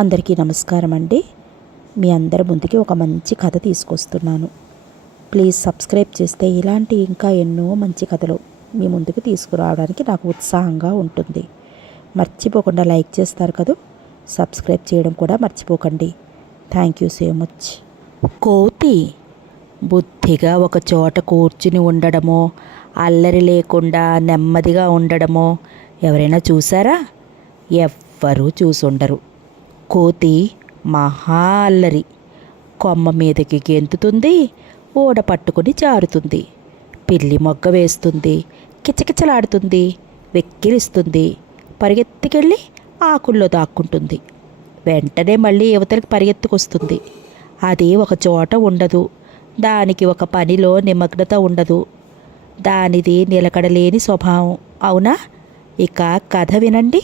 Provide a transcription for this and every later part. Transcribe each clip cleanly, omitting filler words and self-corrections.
అందరికీ నమస్కారం అండి. మీ అందరి ముందుకి ఒక మంచి కథ తీసుకొస్తున్నాను. ప్లీజ్ సబ్స్క్రైబ్ చేస్తే ఇలాంటి ఇంకా ఎన్నో మంచి కథలు మీ ముందుకు తీసుకురావడానికి నాకు ఉత్సాహంగా ఉంటుంది. మర్చిపోకుండా లైక్ చేస్తారు కదా, సబ్స్క్రైబ్ చేయడం కూడా మర్చిపోకండి. Thank you so much. కోతి బుద్ధిగా ఒక చోట కూర్చుని ఉండడమో, అల్లరి లేకుండా నెమ్మదిగా ఉండడమో ఎవరైనా చూసారా? ఎవ్వరూ చూసుండరు. కోతి మహా అల్లరి. కొమ్మ మీదకి గెంతుతుంది, ఓడ పట్టుకుని జారుతుంది, పిల్లి మొగ్గ వేస్తుంది, కిచకిచలాడుతుంది, వెక్కిరిస్తుంది, పరిగెత్తుకెళ్ళి ఆకుల్లో దాక్కుంటుంది. వెంటనే మళ్ళీ యువతలకి పరిగెత్తుకొస్తుంది. అది ఒక చోట ఉండదు. దానికి ఒక పనిలో నిమగ్నత ఉండదు. దానిది నిలకడలేని స్వభావం. అవునా? ఇక కథ వినండి.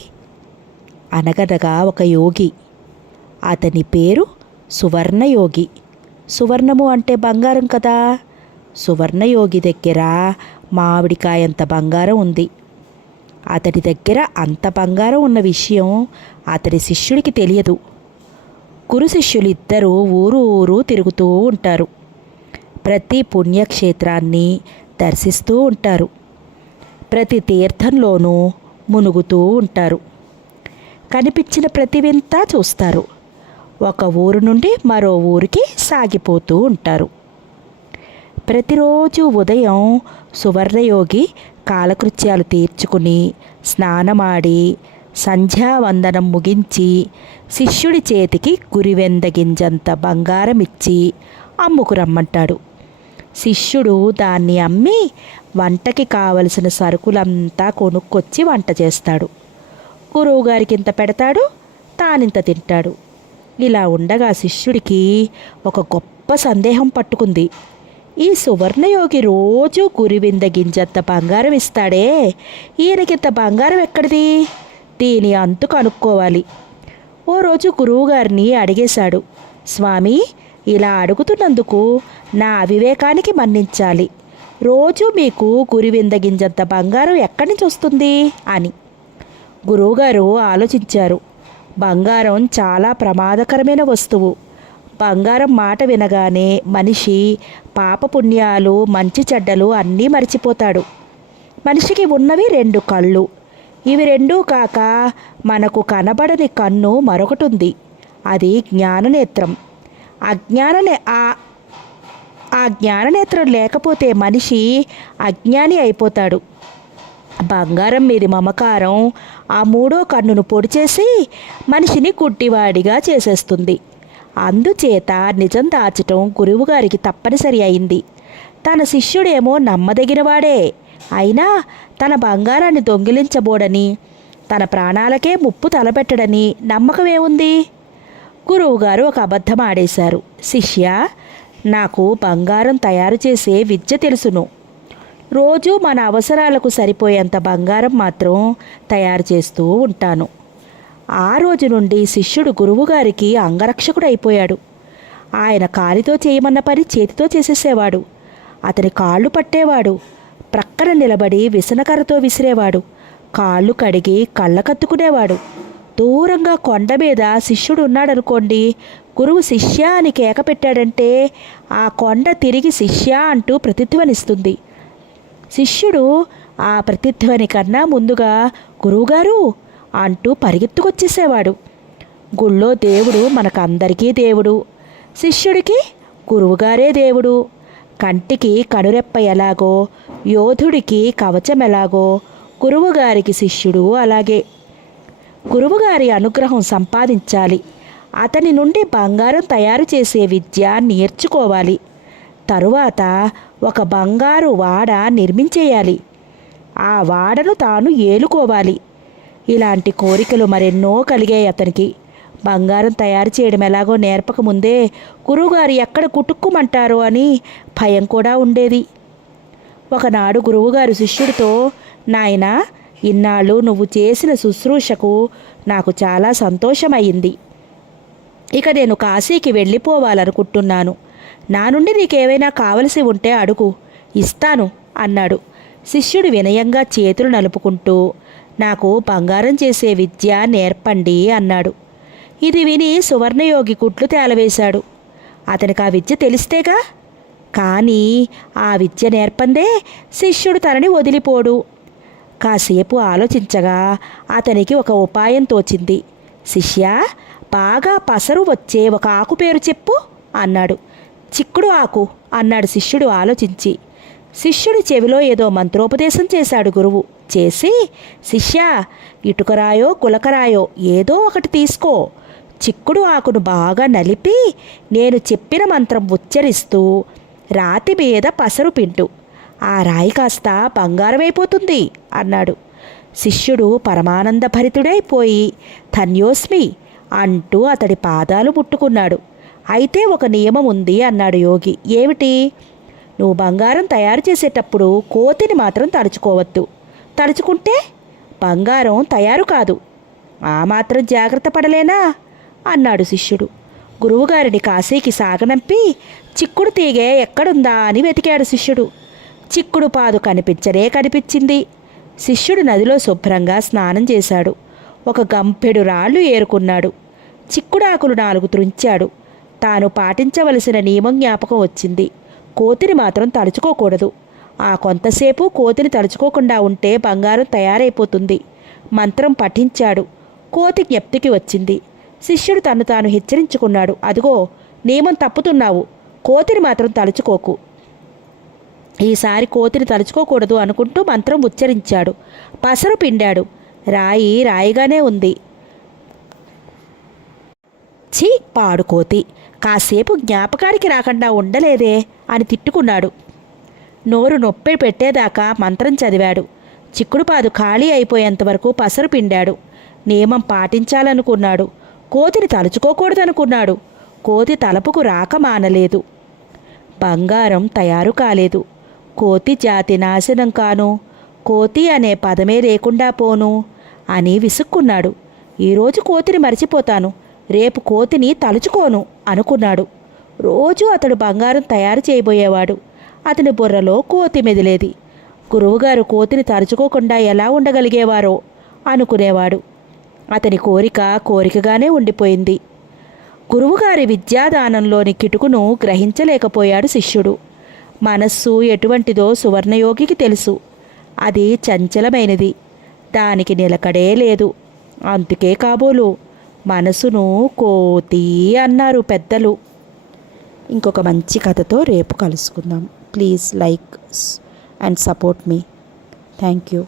అనగనగా ఒక యోగి. అతని పేరు సువర్ణయోగి. సువర్ణము అంటే బంగారం కదా. సువర్ణయోగి దగ్గర మామిడికాయంత బంగారం ఉంది. అతడి దగ్గర అంత బంగారం ఉన్న విషయం అతడి శిష్యుడికి తెలియదు. గురు శిష్యులు ఇద్దరూ ఊరు ఊరు తిరుగుతూ ఉంటారు. ప్రతి పుణ్యక్షేత్రాన్ని దర్శిస్తూ ఉంటారు. ప్రతి తీర్థంలోనూ మునుగుతూ ఉంటారు. కనిపించిన ప్రతి వింత చూస్తారు. ఒక ఊరు నుండి మరో ఊరికి సాగిపోతూ ఉంటారు. ప్రతిరోజు ఉదయం సువర్ణయోగి కాలకృత్యాలు తీర్చుకుని స్నానమాడి సంధ్యావందనం ముగించి శిష్యుడి చేతికి గురివెందగింజంత బంగారం ఇచ్చి అమ్ముకు రమ్మంటాడు. శిష్యుడు దాన్ని అమ్మి వంటకి కావలసిన సరుకులంతా కొనుక్కొచ్చి వంట చేస్తాడు. గురువుగారికి ఇంత పెడతాడు, తానింత తింటాడు. ఇలా ఉండగా శిష్యుడికి ఒక గొప్ప సందేహం పట్టుకుంది. ఈ సువర్ణయోగి రోజు గురివింద గింజంత బంగారం ఇస్తాడే, ఈయనకింత బంగారం ఎక్కడిది? దీని అంతు కనుక్కోవాలి. ఓ రోజు గురువుగారిని అడిగేశాడు. స్వామి, ఇలా అడుగుతున్నందుకు నా అవివేకానికి మన్నించాలి. రోజు మీకు గురివింద గింజంత బంగారం ఎక్కడి నుంచి వస్తుంది అని. గురువుగారు ఆలోచించారు. బంగారం చాలా ప్రమాదకరమైన వస్తువు. బంగారం మాట వినగానే మనిషి పాపపుణ్యాలు, మంచి చెడ్డలు అన్నీ మర్చిపోతాడు. మనిషికి ఉన్నవి 2 కళ్ళు. ఇవి రెండూ కాక మనకు కనబడని కన్ను మరొకటి ఉంది. అది జ్ఞాననేత్రం. ఆ జ్ఞాననేత్రం లేకపోతే మనిషి అజ్ఞాని అయిపోతాడు. బంగారం మీది మమకారం ఆ 3వ కన్నును పొడిచేసి మనిషిని గుడ్డివాడిగా చేసేస్తుంది. అందుచేత నిజం దాచటం గురువుగారికి తప్పనిసరి అయింది. తన శిష్యుడేమో నమ్మదగినవాడే, అయినా తన బంగారాన్ని దొంగిలించబోడని, తన ప్రాణాలకే ముప్పు తలపెట్టడని నమ్మకమేముంది? గురువుగారు ఒక అబద్ధం ఆడేశారు. శిష్య, నాకు బంగారం తయారు చేసే విద్య తెలుసును. రోజు మన అవసరాలకు సరిపోయేంత బంగారం మాత్రం తయారు చేస్తూ ఉంటాను. ఆ రోజు నుండి శిష్యుడు గురువుగారికి అంగరక్షకుడైపోయాడు. ఆయన కాలితో చేయమన్న పని చేతితో చేసేసేవాడు. అతని కాళ్ళు పట్టేవాడు. ప్రక్కన నిలబడి విసనకర్రతో విసిరేవాడు. కాళ్ళు కడిగి కళ్ళకత్తుకునేవాడు. దూరంగా కొండ మీద శిష్యుడు ఉన్నాడనుకోండి, గురువు శిష్య అని కేక పెట్టాడంటే ఆ కొండ తిరిగి శిష్య అంటూ ప్రతిధ్వనిస్తుంది. శిష్యుడు ఆ ప్రతిధ్వని కన్నా ముందుగా గురువుగారు అంటూ పరిగెత్తుకొచ్చేసేవాడు. గుళ్ళో దేవుడు మనకందరికీ దేవుడు. శిష్యుడికి గురువుగారే దేవుడు. కంటికి కనురెప్ప ఎలాగో, యోధుడికి కవచం ఎలాగో, గురువుగారికి శిష్యుడు అలాగే. గురువుగారి అనుగ్రహం సంపాదించాలి. అతని నుండి బంగారం తయారు చేసే విద్య నేర్చుకోవాలి. తరువాత ఒక బంగారు వాడ నిర్మించేయాలి. ఆ వాడను తాను ఏలుకోవాలి. ఇలాంటి కోరికలు మరెన్నో కలిగాయి అతనికి. బంగారం తయారు చేయడం ఎలాగో నేర్పకముందే గురువుగారు ఎక్కడ కుటుక్కుమంటారో అని భయం కూడా ఉండేది. ఒకనాడు గురువుగారు శిష్యుడితో, నాయనా, ఇన్నాళ్ళు నువ్వు చేసిన శుశ్రూషకు నాకు చాలా సంతోషమయ్యింది. ఇక నేను కాశీకి వెళ్ళిపోవాలనుకుంటున్నాను. నా నుండి నీకేమైనా కావలసి ఉంటే అడుగు, ఇస్తాను అన్నాడు. శిష్యుడు వినయంగా చేతులు నలుపుకుంటూ, నాకు బంగారం చేసే విద్య నేర్పండి అన్నాడు. ఇది విని సువర్ణయోగి గుట్లు తేలవేశాడు. అతనికి ఆ విద్య తెలిస్తేగా. కానీ ఆ విద్య నేర్పందే శిష్యుడు తనని వదిలిపోడు. కాసేపు ఆలోచించగా అతనికి ఒక ఉపాయం తోచింది. శిష్య, బాగా పసరు వచ్చే ఒక ఆకు పేరు చెప్పు అన్నాడు. చిక్కుడు ఆకు అన్నాడు శిష్యుడు ఆలోచించి. శిష్యుడి చెవిలో ఏదో మంత్రోపదేశం చేశాడు గురువు. చేసి, శిష్య, ఇటుకరాయో గులకరాయో ఏదో ఒకటి తీసుకో. చిక్కుడు ఆకును బాగా నలిపి నేను చెప్పిన మంత్రం ఉచ్చరిస్తూ రాతి మీద పసరు పింటు. ఆ రాయి కాస్త బంగారమైపోతుంది అన్నాడు. శిష్యుడు పరమానందభరితుడైపోయి ధన్యోస్మి అంటూ అతడి పాదాలు ముట్టుకున్నాడు. అయితే ఒక నియమం ఉంది అన్నాడు యోగి. ఏమిటి? నువ్వు బంగారం తయారు చేసేటప్పుడు కోతిని మాత్రం తలుచుకోవద్దు. తలుచుకుంటే బంగారం తయారు కాదు. ఆ మాత్రం జాగ్రత్త పడలేనా అన్నాడు శిష్యుడు. గురువుగారిని కాశీకి సాగనంపి చిక్కుడు తీగె ఎక్కడుందా అని వెతికాడు శిష్యుడు. చిక్కుడు పాదు కనిపించింది. శిష్యుడు నదిలో శుభ్రంగా స్నానం చేశాడు. ఒక గంపెడు రాళ్ళు ఏరుకున్నాడు. చిక్కుడాకులు 4 త్రుంచాడు. తాను పాటించవలసిన నియమం జ్ఞాపకం వచ్చింది. కోతిని మాత్రం తలుచుకోకూడదు. ఆ కొంతసేపు కోతిని తలుచుకోకుండా ఉంటే బంగారం తయారైపోతుంది. మంత్రం పఠించాడు. కోతి జ్ఞప్తికి వచ్చింది. శిష్యుడు తను తాను హెచ్చరించుకున్నాడు. అదిగో, నియమం తప్పుతున్నావు. కోతిని మాత్రం తలుచుకోకు. ఈసారి కోతిని తలుచుకోకూడదు అనుకుంటూ మంత్రం ఉచ్చరించాడు. పసరు పిండాడు. రాయి రాయిగానే ఉంది. ఛీ, పాడు కోతి, కాసేపు జ్ఞాపకానికి రాకుండా ఉండలేదే అని తిట్టుకున్నాడు. నోరు నొప్పి పెట్టేదాకా మంత్రం చదివాడు. చిక్కుడుపాదు ఖాళీ అయిపోయేంతవరకు పసరు పిండాడు. నియమం పాటించాలనుకున్నాడు. కోతిని తలుచుకోకూడదనుకున్నాడు. కోతి తలపుకు రాక మానలేదు. బంగారం తయారు కాలేదు. కోతి జాతి నాశనం కాను, కోతి అనే పదమే లేకుండా పోను అని విసుక్కున్నాడు. ఈరోజు కోతిని మరిచిపోతాను, రేపు కోతిని తలుచుకోను అనుకున్నాడు. రోజు అతడు బంగారం తయారు చేయబోయేవాడు. అతని బుర్రలో కోతి మెదిలేది. గురువుగారు కోతిని తలుచుకోకుండా ఎలా ఉండగలిగేవారో అనుకునేవాడు. అతని కోరికగానే ఉండిపోయింది. గురువుగారి విద్యాదానంలోని కిటుకును గ్రహించలేకపోయాడు శిష్యుడు. మనస్సు ఎటువంటిదో సువర్ణయోగికి తెలుసు. అది చంచలమైనది, దానికి నిలకడే లేదు. అందుకే కాబోలు మనసును కోతి అన్నారు పెద్దలు. ఇంకొక మంచి కథతో రేపు కలుసుకుందాం. Please like and support me. Thank you.